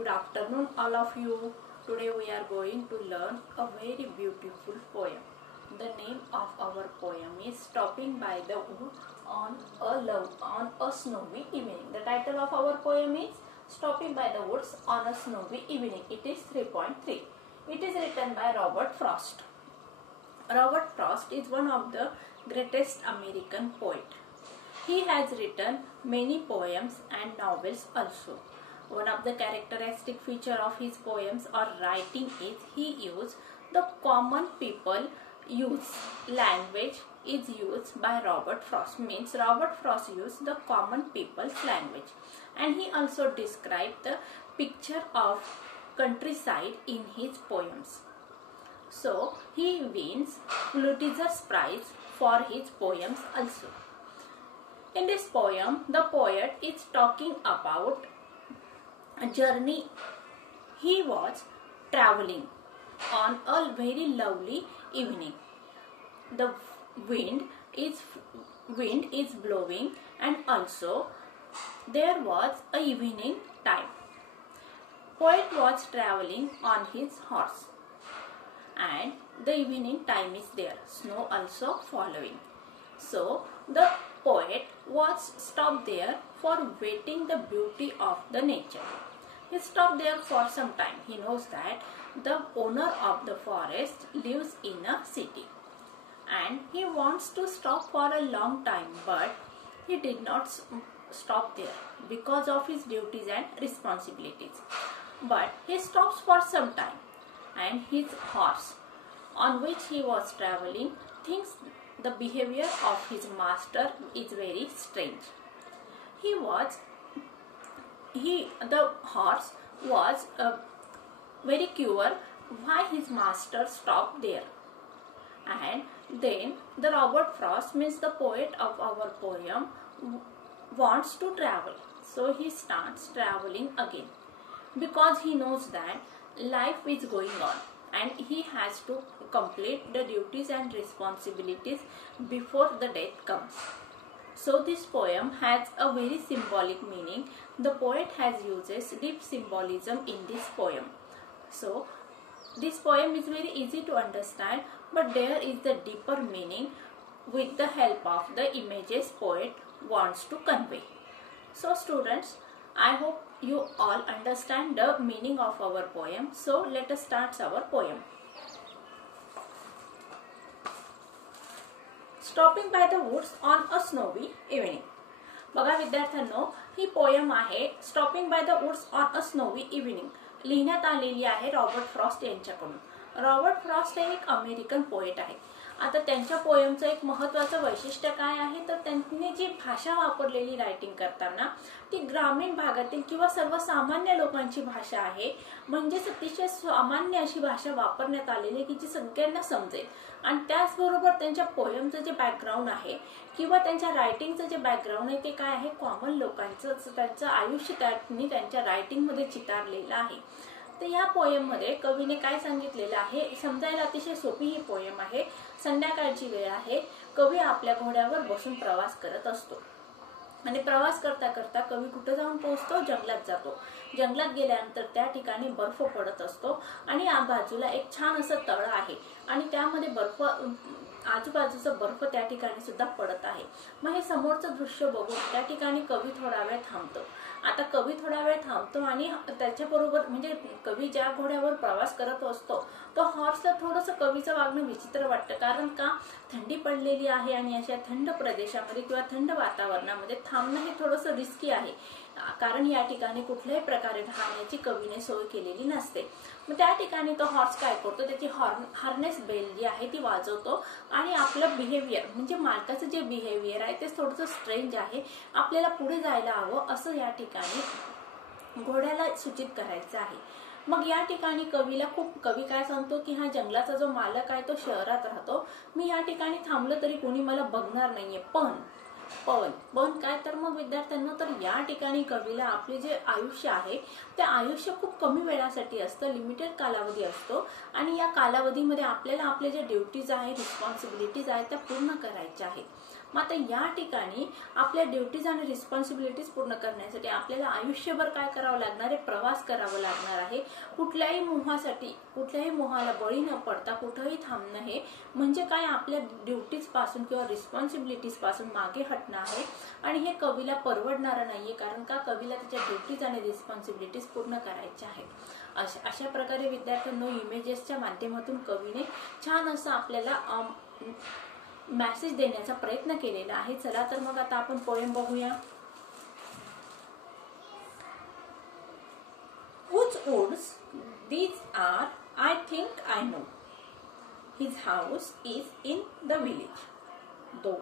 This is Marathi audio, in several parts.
Good afternoon all of you. Today we are going to learn a very beautiful poem. The name of our poem is Stopping by the Wood on a Snowy Evening. The title of our poem is Stopping by the Woods on a Snowy Evening. It is 3.3. It is written by Robert Frost. Robert Frost is one of the greatest American poets. He has written many poems and novels also. One of the characteristic feature of his poems or writing is he used the common people use language is used by Robert Frost. Means Robert Frost used the common people's language, and he also described the picture of countryside in his poems. So he wins Pulitzer's Prize for his poems also. In this poem, the poet is talking about a journey. He was traveling on a very lovely evening. The wind is blowing, and also there was a evening time. Poet was traveling on his horse, and the evening time is there. Snow also following. So the poet was stopped there for waiting the beauty of the nature. He stopped there for some time. He knows that the owner of the forest lives in a city, and he wants to stop for a long time, but he did not stop there because of his duties and responsibilities. But he stops for some time, and his horse on which he was traveling thinks the behavior of his master is very strange. The horse was very curious why his master stopped there. And then the Robert Frost, means the poet of our poem, wants to travel. So he starts traveling again because he knows that life is going on and he has to complete the duties and responsibilities before the death comes. So this poem has a very symbolic meaning. The poet has uses deep symbolism in this poem. So this poem is very easy to understand, but there is the deeper meaning with the help of the images poet wants to convey. So students, I hope you all understand the meaning of our poem. So let us start our poem. Stopping by the woods on a snowy evening. बघा विद्यार्थ्यांनो, ही पोयम आहे stopping by the woods on a snowy evening. लिहिण्यात आलेली आहे रॉबर्ट फ्रॉस्ट यांच्याकडून. रॉबर्ट फ्रॉस्ट हे एक अमेरिकन पोएट आहे. आता त्यांच्या पोयमचं एक महत्त्वाचं वैशिष्ट्य काय आहे, तर त्यांनी जी भाषा वापरलेली रायटिंग करताना ती ग्रामीण भागातील किंवा सर्वसामान्य लोकांची भाषा आहे. म्हणजेच अतिशय सामान्य अशी भाषा वापरण्यात आलेली की जी सगळ्यांना समजेल. आणि त्याचबरोबर त्यांच्या पोयमचं जे बॅकग्राऊंड आहे किंवा त्यांच्या रायटिंगचं जे बॅकग्राऊंड आहे ते काय आहे, कॉमन लोकांचं त्यांचं आयुष्य त्यांनी त्यांच्या रायटिंगमध्ये चितारलेलं आहे. तर या पोयम मध्ये कवीने काय सांगितलेलं आहे, समजायला अतिशय सोपी ही पोयम आहे. संध्याकाळची वेळ आहे. कवी आपल्या घोड्यावर बसून प्रवास करत असतो आणि प्रवास करता करता कवी कुठे जाऊन पोहोचतो, जंगलात जातो. जंगलात गेल्यानंतर त्या ठिकाणी बर्फ पडत असतो आणि या बाजूला एक छान असं तळ आहे आणि त्यामध्ये बर्फ, आजूबाजूचा बर्फ त्या ठिकाणी सुद्धा पडत आहे. मग हे समोरचं दृश्य बघून त्या ठिकाणी कवी थोडा वेळ थांबतो. आता कवी थोडा वेळ थांबतो आणि त्याच्याबरोबर म्हणजे कवी ज्या घोड्यावर प्रवास करत असतो तो हॉर्सला थोडंसं कवीचं वागणं विचित्र वाटतं. कारण का, थंडी पडलेली आहे आणि अशा थंड प्रदेशामध्ये किंवा थंड वातावरणामध्ये थांबणं हे थोडंसं रिस्की आहे. कारण या ठिकाणी कुठल्याही प्रकारे राहण्याची कवीने सोय केलेली नसते. मग त्या ठिकाणी तो हॉर्स काय करतो, त्याची हार्नेस बेल जी आहे ती वाजवतो आणि आपलं बिहेवियर म्हणजे मालकाचं जे बिहेवियर आहे ते थोडंसं स्ट्रेंज आहे, आपल्याला पुढे जायला हवं असं या ठिकाणी घोड्याला सूचित करायचं आहे. मग या ठिकाणी कवी काय सांगतो की हा जंगलाचा जो मालक आहे तो शहरात राहतो. मी या ठिकाणी थांबलं तरी कोणी मला बघणार नाहीये. पण काय, तर मग विद्यार्थ्यांना तर या ठिकाणी कवीला आपले जे आयुष्य आहे ते आयुष्य खूप कमी वेळासाठी असतं, लिमिटेड कालावधी असतो आणि या कालावधीमध्ये आपल्याला आपले जे ड्युटीज आहे, रिस्पॉन्सिबिलिटीज आहेत त्या पूर्ण करायच्या आहेत. मग आता या ठिकाणी आपल्या ड्युटीज आणि रिस्पॉन्सिबिलिटीज पूर्ण करण्यासाठी आपल्याला आयुष्यभर काय करावं लागणार आहे, प्रवास करावा लागणार आहे. कुठल्याही मोहासाठी, कुठल्याही मोहाला बळी न पडता कुठेही थांबणं हे म्हणजे काय, आपल्या ड्युटीज पासून किंवा रिस्पॉन्सिबिलिटीज पासून मागे हटणं आहे. आणि हे कवीला परवडणारं नाहीये, कारण का कवीला त्याच्या ड्युटीज आणि रिस्पॉन्सिबिलिटीज पूर्ण करायच्या आहेत. अशा प्रकारे विद्यार्थ्यांनो इमेजेसच्या माध्यमातून कवीने छान असं आपल्याला मेसेज देण्याचा प्रयत्न केलेला आहे. चला तर मग आता आपण पोएम बघूया. Whose woods these are, I think I know. His house is in the village, though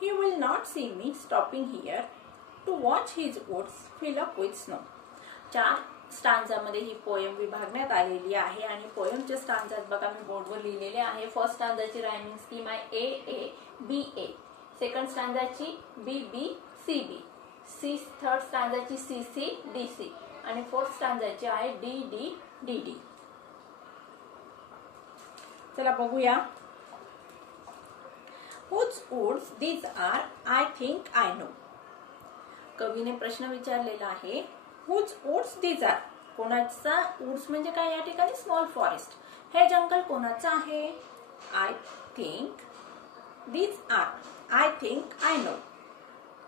he will not see me stopping here to watch his woods fill up with snow. 4 स्टांजामध्ये ही पोएम विभागण्यात आलेली आहे आणि पोएमचे स्टांजात बघा मी बोर्डवर लिहिलेले आहे. फर्स्ट स्टांजाची रायमिंग स्कीम आहे A B A, सेकंड स्टांजाची B B C B, third स्टांजाची C C D C आणि फोर्थ स्टांजाची आहे D D D D. चला बघूया. Whose woods these are, I think I know. कवीने प्रश्न विचारलेला आहे. Whose woods these are, कोणाचा वुड्स म्हणजे काय या ठिकाणी स्मॉल फॉरेस्ट. हे जंगल कोणाचं आहे. I think these are, I think I know.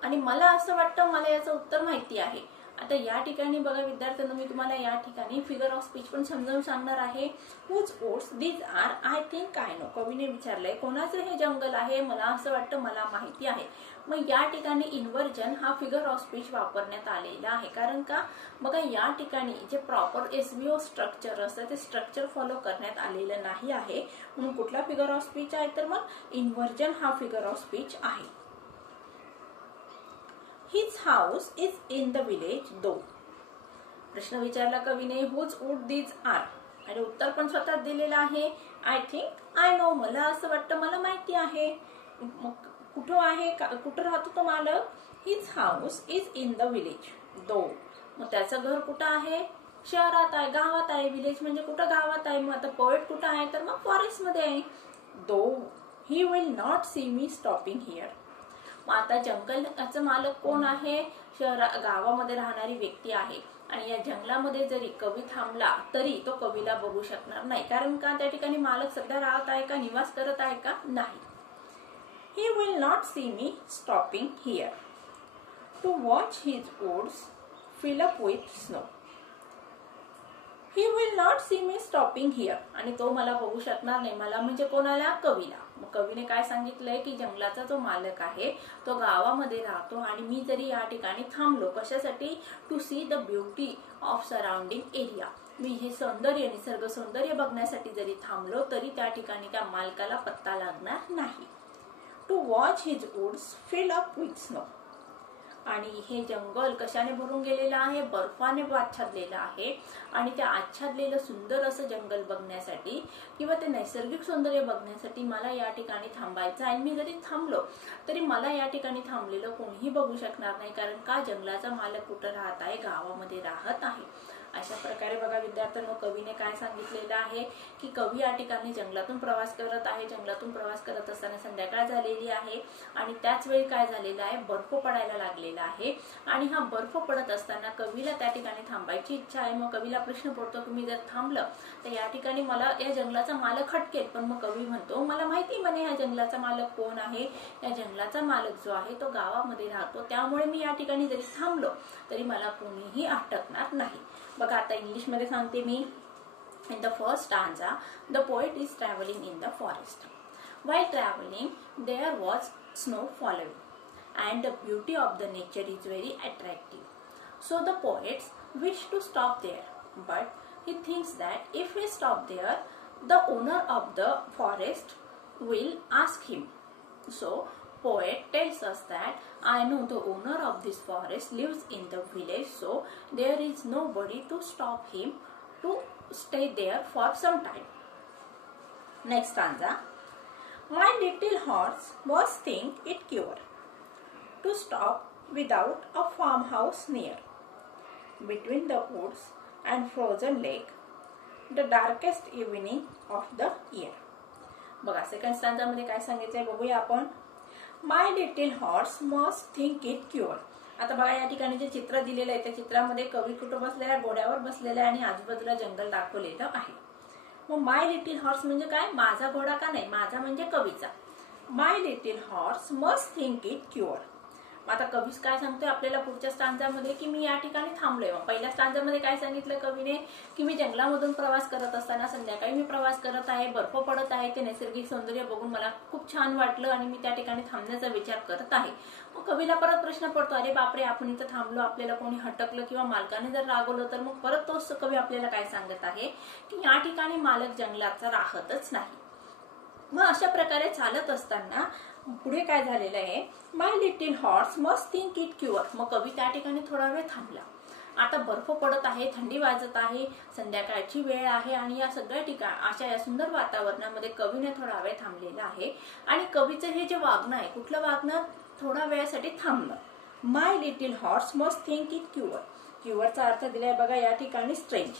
आणि मला असं वाटतं मला याचं उत्तर माहिती आहे. आता या ठिकाणी बघा विद्यार्थ्यांना मी तुम्हाला या ठिकाणी फिगर ऑफ स्पीच पण समजावून सांगणार आहे. Whose woods these are, I think I know. कवीने विचारलंय कोणाचं हे जंगल आहे, मला असं वाटतं मला माहिती आहे. मग या ठिकाणी इन्व्हर्जन हा फिगर ऑफ स्पीच वापरण्यात आलेला आहे. कारण का बघा या ठिकाणी जे प्रॉपर SVO स्ट्रक्चर असतं ते स्ट्रक्चर फॉलो करण्यात आलेलं नाही आहे. म्हणून कुठला फिगर ऑफ स्पीच आहे तर मग इन्व्हर्जन हा फिगर ऑफ स्पीच आहे. His house is in the village, though. प्रश्न विचारला कवीने whose woods these are आणि उत्तर पण स्वतः दिलेलं आहे. I think I know, मला असं वाटतं मला माहिती आहे. मग कुठं आहे, कुठं राहतो तो मालक. His house is in the village, though. मग त्याचं घर कुठं आहे, शहरात आहे, गावात आहे. विलेज म्हणजे कुठं गावात आहे. मग आता पोएट कुठं आहे तर मग फॉरेस्ट मध्ये आहे. Though he will not see me stopping here. मग आता जंगलाचा मालक कोण आहे, गावामध्ये राहणारी व्यक्ती आहे. आणि या जंगलामध्ये जरी कवी थांबला तरी तो कवीला बघू शकणार नाही. कारण का त्या ठिकाणी मालक सध्या राहत आहे का, निवास करत आहे का, नाही. He will not see me stopping here to watch his woods fill up with snow. He will not see me stopping here. आणि तो मला बघू शकणार नाही. मला म्हणजे कोणाला, कवीला. मग कवीने काय सांगितलंय की जंगलाचा जो मालक आहे तो गावामध्ये राहतो आणि मी जरी या ठिकाणी थांबलो कशासाठी, to see the beauty of surrounding area. मी हे सौंदर्य, निसर्ग सौंदर्य बघण्यासाठी जरी थांबलो तरी त्या ठिकाणी त्या मालकाला पत्ता लागणार नाही. To watch his woods fill up with snow. आणि हे जंगल कशाने भरून गेलेलं आहे, बर्फाने आच्छादलेलं आहे. आणि त्या आच्छादलेलं सुंदर असं जंगल बघण्यासाठी किंवा ते नैसर्गिक सौंदर्य बघण्यासाठी मला या ठिकाणी थांबायचं आहे. मी जरी थांबलो तरी मला या ठिकाणी थांबलेलं कोणीही बघू शकणार नाही. कारण का जंगलाचा मालक कुठं राहत आहे, गावामध्ये राहत आहे. अशा प्रकारे बघा विद्यार्थ्यांनो कवीने काय सांगितलेलं आहे की कवी या ठिकाणी जंगलातून प्रवास करत आहे. जंगलातून प्रवास करत असताना संध्याकाळ झालेली आहे आणि त्याच वेळी काय झालेलं आहे, बर्फ पडायला लागलेला आहे. आणि हा बर्फ पडत असताना कवीला त्या ठिकाणी थांबायची इच्छा आहे. मग कवीला प्रश्न पडतो की मी जर थांबलं तर या ठिकाणी मला या जंगलाचा मालक हटकेल. पण मग कवी म्हणतो मला माहिती म्हणे हा जंगलाचा मालक कोण आहे. या जंगलाचा मालक जो आहे तो गावामध्ये राहतो. त्यामुळे मी या ठिकाणी जरी थांबलो तरी मला कोणीही अटकणार नाही. बघा आता इंग्लिश मध्ये सांगते मी. In the first stanza the poet is travelling in the forest. While traveling there was snow falling and the beauty of the nature is very attractive. So the poets wish to stop there, but he thinks that if he stop there the owner of the forest will ask him. So poet tells us that I know the owner of this forest lives in the village, so there is nobody to stop him to stay there for some time. Next stanza. My little horse was think it cure to stop without a farmhouse near, between the woods and frozen lake, the darkest evening of the year. बघा सेकंड स्टांजा मध्ये काय सांगितलंय बघूया आपण. My little horse must think it queer. आता बघा या ठिकाणी जे चित्र दिलेलं आहे त्या चित्रामध्ये कवी कुठं बसलेला, घोड्यावर बसलेला आहे आणि आजूबाजूला जंगल दाखवलेलं आहे. मग माय लिटिल हॉर्स म्हणजे काय, माझा घोडा का नाही, माझा म्हणजे कवीचा. My little horse must think it queer. आता कवी काय सांगतोय आपल्याला पुढच्या स्टांजामध्ये की मी या ठिकाणी थांबलोय. पहिल्या स्टांजामध्ये काय सांगितलं कवीने की मी जंगलामधून प्रवास करत असताना संध्याकाळी मी प्रवास करत आहे, बर्फ पडत आहे, ते नैसर्गिक सौंदर्य बघून मला खूप छान वाटलं आणि मी त्या ठिकाणी थांबण्याचा विचार करत आहे. मग कवीला परत प्रश्न पडतो, अरे बापरे आपण इथं थांबलो, आपल्याला कोणी हटकलं किंवा मालकाने जर रागवलं तर. मग परत तोच कवी आपल्याला काय सांगत आहे की या ठिकाणी मालक जंगलाचा राहतच नाही. मग अशा प्रकारे चालत असताना पुढे काय झालेलं आहे, my little horse must think it queer. मग कवी त्या ठिकाणी थोडा वेळ थांबला. आता बर्फ पडत आहे, थंडी वाजत आहे, संध्याकाळची वेळ आहे आणि या सगळ्या ठिकाणी अशा या सुंदर वातावरणामध्ये कवीने थोडा वेळ थांबलेला आहे. आणि कवीचं हे जे वागणं आहे, कुठलं वागणं, थोडा वेळासाठी थांबणं. My little horse must think it queer. क्युअरचा अर्थ दिलाय बघा या ठिकाणी स्ट्रेंज.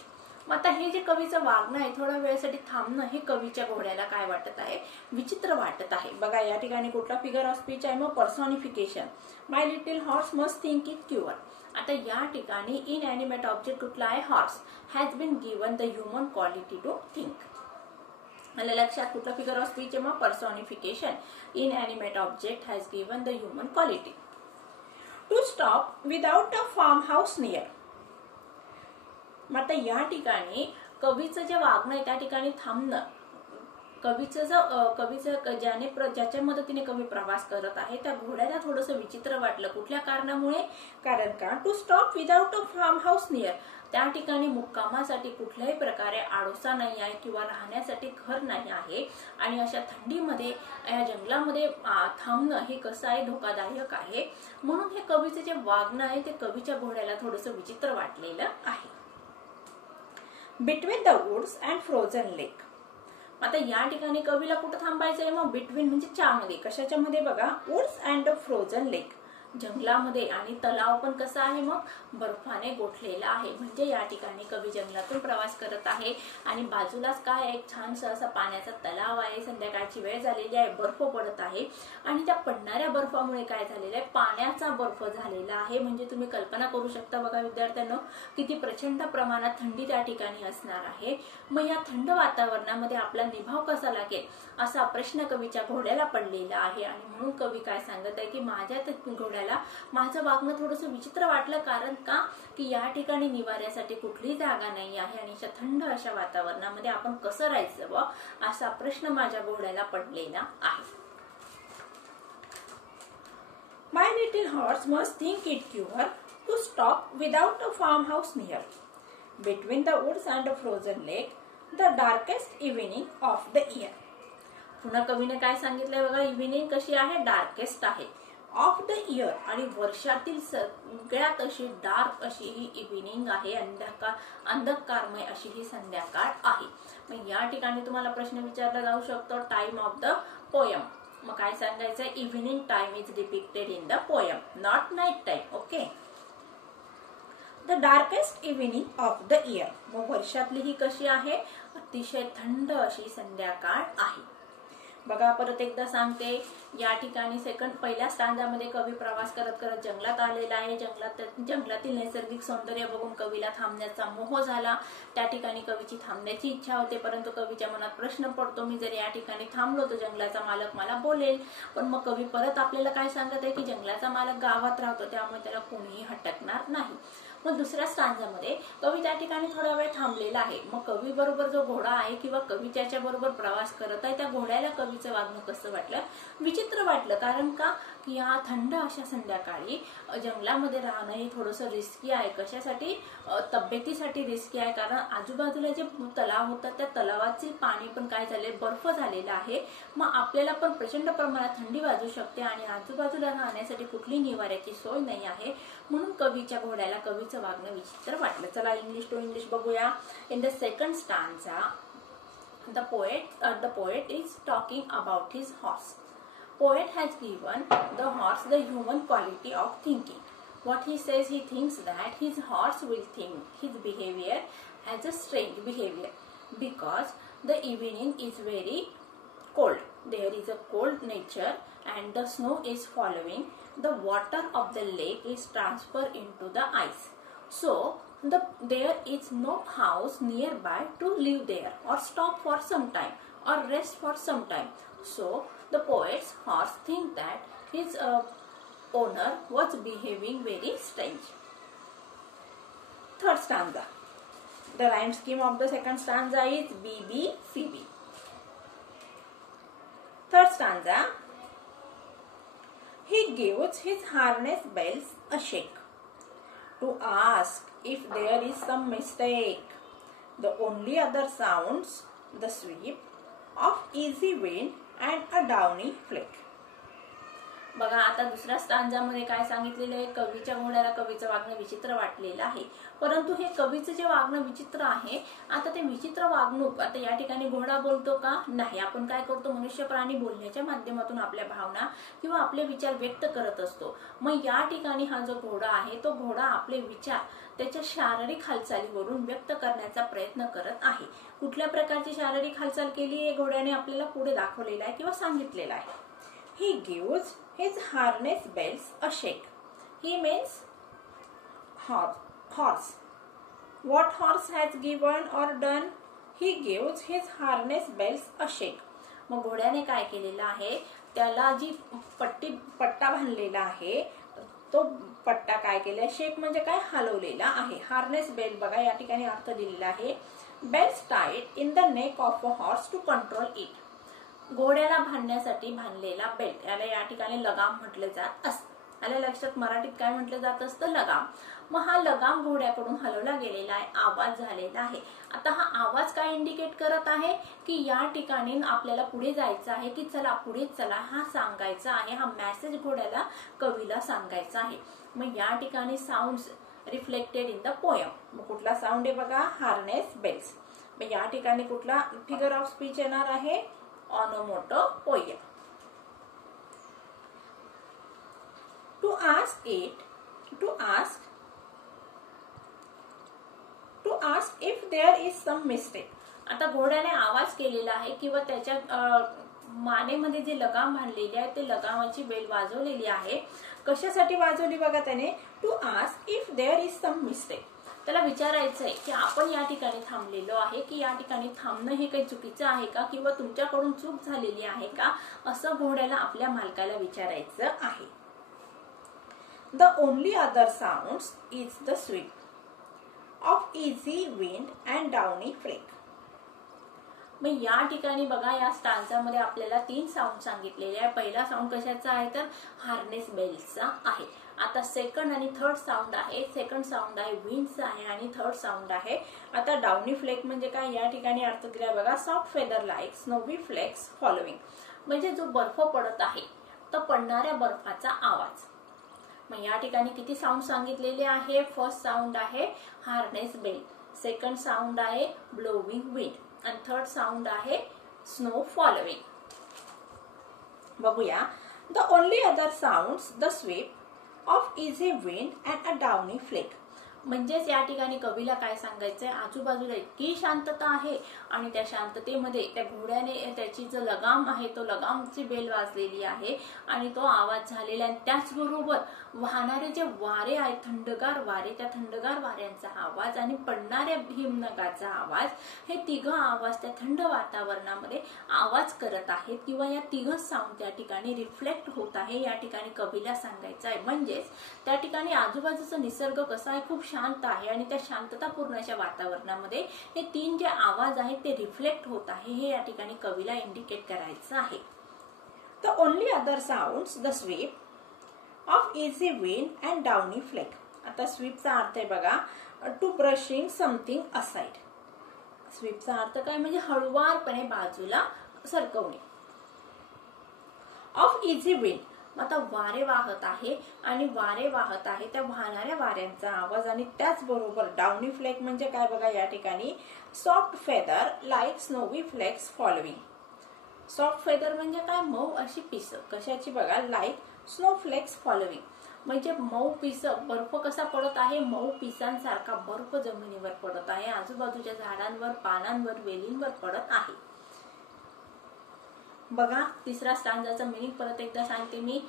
मग आता हे जे कवीचं वागणं आहे, थोडा वेळासाठी थांबणं, हे कवीच्या घोड्याला काय वाटत आहे, विचित्र वाटत आहे. बघा या ठिकाणी कुठला फिगर ऑफ स्पीच आहे, मग personification. My little horse must think it queer. आता या ठिकाणी इनएनिमेट ऑब्जेक्ट कुठला आहे, horse, has been given the human quality to think. मला लक्षात कुठला फिगर ऑफ स्पीच आहे, मग personification. Inanimate object has given the human quality. To stop without a farm house near. मग आता या ठिकाणी कवीचं जे वागणं आहे त्या ठिकाणी थांबणं, कवीचं ज्याच्या मदतीने कवी प्रवास करत आहे त्या घोड्याला थोडंसं विचित्र वाटलं. कुठल्या कारणामुळे, कारण का, to stop without a farm house near. त्या ठिकाणी मुक्कामासाठी कुठल्याही प्रकारे आडोसा नाही आहे किंवा राहण्यासाठी घर नाही आहे आणि अशा थंडीमध्ये या जंगलामध्ये थांबणं हे कसं आहे, धोकादायक आहे. म्हणून हे कवीचं जे वागणं आहे ते कवीच्या घोड्याला थोडंसं विचित्र वाटलेलं आहे. Between the woods and frozen lake. आता या ठिकाणी कवीला कुठं थांबायचं आहे, मग बिटवीन म्हणजे च्यामध्ये, कशाच्या मध्ये बघा, वुड्स अँड फ्रोझन लेक, जंगलामध्ये. आणि तलाव पण कसा आहे, मग बर्फाने गोठलेला आहे. म्हणजे या ठिकाणी कवी जंगलातून प्रवास करत आहे आणि बाजूलाच काय, एक छानसा असा पाण्याचा तलाव आहे. संध्याकाळची वेळ झालेली आहे, बर्फ पडत आहे आणि त्या पडणाऱ्या बर्फामुळे काय झालेलं आहे, पाण्याचा बर्फ झालेला आहे. म्हणजे तुम्ही कल्पना करू शकता बघा विद्यार्थ्यांनो, किती प्रचंड प्रमाणात थंडी त्या ठिकाणी असणार आहे. मग या थंड वातावरणामध्ये आपला निभाव कसा लागेल असा प्रश्न कवीच्या घोड्याला पडलेला आहे. आणि म्हणून कवी काय सांगत आहे की माझ्या घोड्याला माझं वागणं थोडंसं विचित्र वाटलं. कारण का, की या ठिकाणी निवाऱ्यासाठी कुठलीही जागा नाही आहे आणि अशा थंड अशा वातावरणामध्ये आपण कसं राहायचं असा प्रश्न माझ्या घोड्याला पडलेला आहे. My little horse must think it queer to stop without a farm house near. Between the woods and a frozen lake, the darkest evening of the year. पुन्हा कवीने काय सांगितलंय बघा, इव्हिनिंग कशी आहे, डार्केस्ट आहे. ऑफ द इयर, आणि वर्षातील सगळ्यात अशी डार्क अशी ही इव्हिनिंग आहे, अंधकारमय अशी ही संध्याकाळ आहे. मग या ठिकाणी तुम्हाला प्रश्न विचारला जाऊ शकतो, टाइम ऑफ द पोयम. मग काय सांगायचं, evening time is depicted in the poem, not night time. Okay. The darkest evening of the year. मग वर्षातली ही कशी आहे, अतिशय थंड अशी संध्याकाळ आहे. बघा परत एकदा सांगते, या ठिकाणी पहिल्या स्टांजामध्ये कवी प्रवास करत करत जंगलात आलेला आहे. जंगलातील नैसर्गिक सौंदर्य बघून कवीला थांबण्याचा मोह झाला. त्या ठिकाणी कवीची थांबण्याची इच्छा होते, परंतु कवीच्या मनात प्रश्न पडतो, मी जर या ठिकाणी थांबलो तर जंगलाचा मालक मला बोलेल. पण मग कवी परत आपल्याला काय सांगत आहे की जंगलाचा मालक गावात राहतो, त्यामुळे त्याला कोणीही हटकणार नाही. मग दुसऱ्या स्टांजामध्ये कवी त्या ठिकाणी थोडा वेळ थांबलेला आहे. मग कवी बरोबर जो घोडा आहे किंवा कवी ज्याच्या बरोबर प्रवास करत आहे त्या घोड्याला कवीचं वागणं कसं वाटलं, विचित्र वाटलं. कारण का, की या थंड अशा संध्याकाळी जंगलामध्ये राहणं हे थोडंसं रिस्की आहे. कशासाठी, तब्येतीसाठी रिस्की आहे. कारण आजूबाजूला जे तलाव होतात त्या तलावाचे पाणी पण काय झाले, बर्फ झालेला आहे. मग आपल्याला पण प्रचंड प्रमाणात थंडी वाजू शकते आणि आजूबाजूला राहण्यासाठी कुठली निवाऱ्याची सोय नाही आहे. म्हणून कवीच्या घोड्याला कवीचं वागणं विचित्र वाटलं. चला इंग्लिश टू इंग्लिश बघूया. In the second stanza, the poet is talking about his horse. Poet has given the horse the human quality of thinking. What he says, he thinks that his horse will think his behavior as a strange behavior because the evening is very cold. There is a cold nature and the snow is following. The water of the lake is transferred into the ice. So there is no house nearby to live there or stop for some time or rest for some time. So the poet's horse think that his owner was behaving very strange. Third stanza. The rhyme scheme of the second stanza is BBCB. Third stanza. He gives his harness bells a shake to ask if there is some mistake. The only other sounds the sweep of easy wind and a downy flake. बघा आता दुसऱ्या स्टांजामध्ये काय सांगितलेलं आहे, कवीच्या घोड्याला कवीचं वागणं विचित्र वाटलेलं आहे. परंतु हे कवीचं जे वागणं विचित्र आहे, आता ते विचित्र वागणूक आता या ठिकाणी घोडा बोलतो का? नाही. आपण काय करतो, मनुष्य प्राणी बोलण्याच्या माध्यमातून आपल्या भावना किंवा आपले विचार व्यक्त करत असतो. मग या ठिकाणी हा जो घोडा आहे तो घोडा आपले विचार त्याच्या शारीरिक हालचालीवरून व्यक्त करण्याचा प्रयत्न करत आहे. कुठल्या प्रकारची शारीरिक हालचाल केली आहे घोड्याने आपल्याला पुढे दाखवलेला आहे किंवा सांगितलेला आहे. He gives his harness bells a shake. He means horse. What horse has given or done? He gives his harness bells a shake. मग घोड्याने काय केलेलं आहे, त्याला जी पट्टा बांधलेला आहे तो पट्टा काय केलाय, शेक म्हणजे काय, हलवलेला आहे. हार्नेस बेल बघा या ठिकाणी अर्थ दिलेला आहे. Bells tied in the neck of a horse to control it. घोड्याला बांधण्यासाठी बांधलेला बेल्ट, याला या ठिकाणी लगाम म्हटले जात असते. आल्या लक्षात, मराठीत काय म्हटलं जात असतं, लगाम. मग हा लगाम घोड्याकडून हलवला गेलेला आहे, आवाज झालेला आहे. आता हा आवाज काय इंडिकेट करत आहे की या ठिकाणी आपल्याला पुढे जायचं आहे, की चला पुढे चला, हा सांगायचा आहे. हा मेसेज घोड्याला कवीला सांगायचा आहे. मग या ठिकाणी sounds reflected in the poem. मग कुठला साऊंड आहे बघा, हार्नेस बेल्स. मग या ठिकाणी कुठला फिगर ऑफ स्पीच येणार आहे, onomatopoeia. To ask if there is some mistake. आता घोड्याने आवाज केलेला आहे किंवा त्याच्या मानेमध्ये जे लगाम बांधलेले आहे ते लगामाची बेल वाजवलेली आहे. कशासाठी वाजवली बघा त्याने, to ask if there is some mistake. त्याला विचारायचं आहे की आपण या ठिकाणी थांबलेलो आहे, की या ठिकाणी थांबणं हे काही चुकीचं आहे का किंवा तुमच्याकडून चूक झालेली आहे का, असं घोड्याला आपल्या मालकाला विचारायचं आहे. The only other sounds is the sweep of easy wind and downy flake. मग या ठिकाणी बघा या स्टांजामध्ये आपल्याला 3 साऊंड सांगितलेले आहे. पहिला साऊंड कशाचा आहे तर हार्नेस बेल्सचा आहे. आता सेकंड आणि थर्ड साऊंड आहे. सेकंड साऊंड आहे विंडचा आहे आणि थर्ड साऊंड आहे आता डाउनी फ्लेक. म्हणजे काय, या ठिकाणी अर्थ दिलाय बघा, soft feather like snowy flakes following. म्हणजे जो बर्फ पडत आहे तर पडणाऱ्या बर्फाचा आवाज. मग या ठिकाणी किती साऊंड सांगितलेले आहे. फर्स्ट साऊंड आहे हार्नेस बेल, सेकंड साऊंड आहे ब्लोविंग विंड आणि थर्ड साऊंड आहे स्नो फॉलोइंग. बघूया. The only other sounds the sweep of easy wind and a downy flake. म्हणजेच या ठिकाणी कवीला काय सांगायचंय, आजूबाजूला इतकी शांतता आहे आणि त्या शांततेमध्ये त्या घोड्याने त्याची जो लगाम आहे तो लगामची बेल वाजलेली आहे आणि तो आवाज झालेला आहे. त्याचबरोबर वाहणारे जे वारे आहेत, थंडगार वारे, त्या थंडगार वाऱ्यांचा आवाज आणि पडणाऱ्या हिमनगाचा आवाज, हे तिघ आवाज त्या थंड वातावरणामध्ये आवाज करत आहेत किंवा या तिघ साऊंड त्या ठिकाणी रिफ्लेक्ट होत आहे, या ठिकाणी कवीला सांगायचं आहे. म्हणजेच त्या ठिकाणी आजूबाजूचा निसर्ग कसा आहे, खूप शांत आहे आणि त्या शांततापूर्ण अशा वातावरणामध्ये हे 3 जे आवाज आहेत ते रिफ्लेक्ट होत आहे, हे या ठिकाणी कवीला इंडिकेट करायचं आहे. The only other sounds the sweep of easy wind and downy flake. आता स्वीपचा अर्थ आहे बघा, टू ब्रशिंग समथिंग असाइड. स्वीपचा अर्थ काय, म्हणजे हळुवारपणे बाजूला सरकवणे. ऑफ इझी विंड, आता वारे वाहत आहे आणि वारे वाहत आहे त्या वाहणाऱ्या वाऱ्यांचा आवाज आणि त्याचबरोबर डाउनी फ्लेक म्हणजे काय बघा, या ठिकाणी soft feather like snowy flakes following. Soft feather म्हणजे काय, मऊ अशी पिस. कशाची बघा, लाईक स्नो फ्लेक्स फॉलोइंग. म्हणजे मऊ पिस, बर्फ कसा पडत आहे, मऊ पिसांसारखा बर्फ जमिनीवर पडत आहे, आजूबाजूच्या झाडांवर, पानांवर, वेलींवर पडत आहे. बघा तिसरा स्टांजाचा मीनिंग परत एकदा सांगते मी.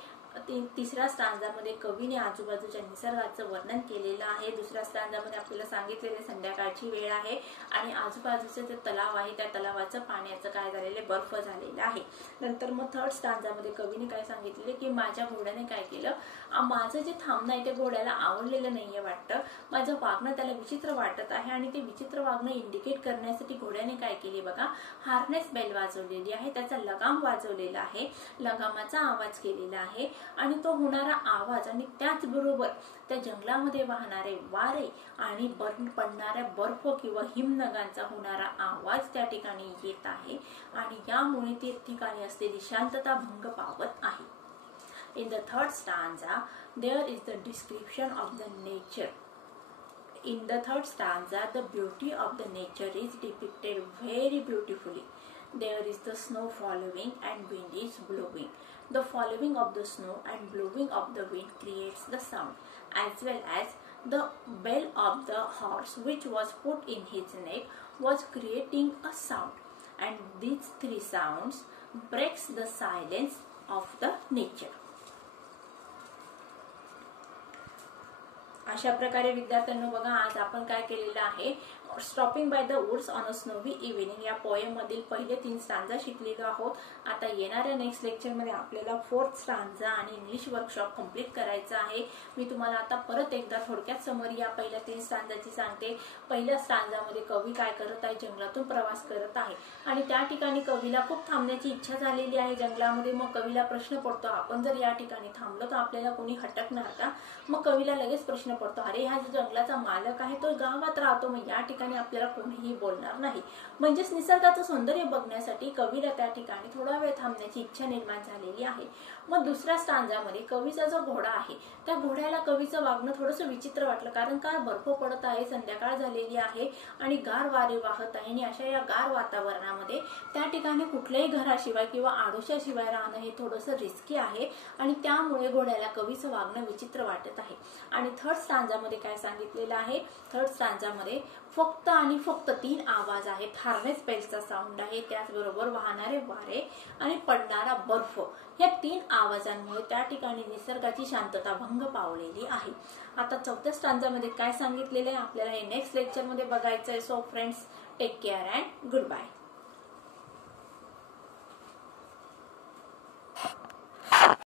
तिसऱ्या स्टांजामध्ये कवीने आजूबाजूच्या निसर्गाचं वर्णन केलेलं आहे. दुसऱ्या स्टांजामध्ये आपल्याला सांगितलेले संध्याकाळची वेळ आहे आणि आजूबाजूचे जे तलाव आहे त्या तलावाचं पाण्याचं काय झालेले बर्फ झालेलं आहे. नंतर मग थर्ड स्टांजामध्ये कवीने काय सांगितले की माझ्या घोड्याने काय केलं, माझं जे थांबणं आहे ते घोड्याला आवडलेलं नाहीये वाटतं, माझं वागणं त्याला विचित्र वाटत आहे आणि ते विचित्र वागणं इंडिकेट करण्यासाठी घोड्याने काय केले बघा, हार्नेस बेल वाजवलेली आहे, त्याचा लगाम वाजवलेला आहे, लगामाचा आवाज केलेला आहे आणि तो होणारा आवाज आणि त्याचबरोबर त्या जंगलामध्ये वाहणारे वारे आणि पडणाऱ्या बर्फ किंवा हिमनगांचा होणारा आवाज त्या ठिकाणी येत आहे आणि यामुळे ते ठिकाणी असलेली शांतता भंग पावत आहे. In the third stanza, there is the description of the nature. In the third stanza, the beauty of the nature is depicted very beautifully. There is the snow following and wind is blowing. The following of the snow and blowing of the wind creates the sound, as well as the bell of the horse which was put in his neck was creating a sound. And these three sounds breaks the silence of the nature. अशा प्रकारे विद्यार्थ्यांनो बघा आज आपण काय केलेलं आहे, stopping by the woods on a snowy evening या पोएम मधील पहिले 3 स्टांजा शिकलेलो आहोत. आता येणाऱ्या नेक्स्ट लेक्चर मध्ये आपल्याला फोर्थ स्टांजा आणि इंग्लिश वर्कशॉप कंप्लीट करायचा आहे. मी तुम्हाला आता परत एकदा थोडक्यात समरी या पहिल्या 3 स्टांजाची सांगते. पहिल्या स्टांजामध्ये कवी काय करत आहे, जंगलातून प्रवास करत आहे आणि त्या ठिकाणी कवीला खूप थांबण्याची इच्छा झालेली आहे जंगलामध्ये. मग कवीला प्रश्न पडतो आपण जर या ठिकाणी थांबलो तर आपल्याला कोणी हटकणार का. मग कवीला लगेच प्रश्न पडतो अरे हा जो जंगलाचा मालक आहे तो गावात राहतो, मग या ठिकाणी आपल्याला कोणीही बोलणार नाही. म्हणजेच निसर्गाचं सौंदर्य बघण्यासाठी कवीला त्या ठिकाणी थोडा वेळ थांबण्याची इच्छा निर्माण झालेली आहे. मग दुसऱ्या स्टांजामध्ये कवीचा जो घोडा आहे त्या घोड्याला कवीचं वागणं थोडंसं विचित्र वाटलं, कारण का बर्फ पडत आहे, संध्याकाळ झालेली आहे आणि गार वारे वाहत आहे आणि अशा या गार वातावरणामध्ये त्या ठिकाणी कुठल्याही घराशिवाय किंवा आडोशाशिवाय राहणं हे थोडंसं रिस्की आहे आणि त्यामुळे घोड्याला कवीचं वागणं विचित्र वाटत आहे. आणि थर्ड स्टांजामध्ये काय सांगितलेलं आहे, थर्ड स्टांजामध्ये फक्त आणि फक्त 3 आवाज आहेत. हार्नेस बेलचा साऊंड आहे, त्याचबरोबर वाहणारे वारे आणि पडणारा बर्फ. या 3 आवाजांमुळे त्या ठिकाणी निसर्गाची शांतता भंग पावलेली आहे. आता चौथ्या स्टांजामध्ये काय सांगितलेलं आहे आपल्याला हे नेक्स्ट लेक्चर मध्ये बघायचं आहे. So friends, take care and good bye.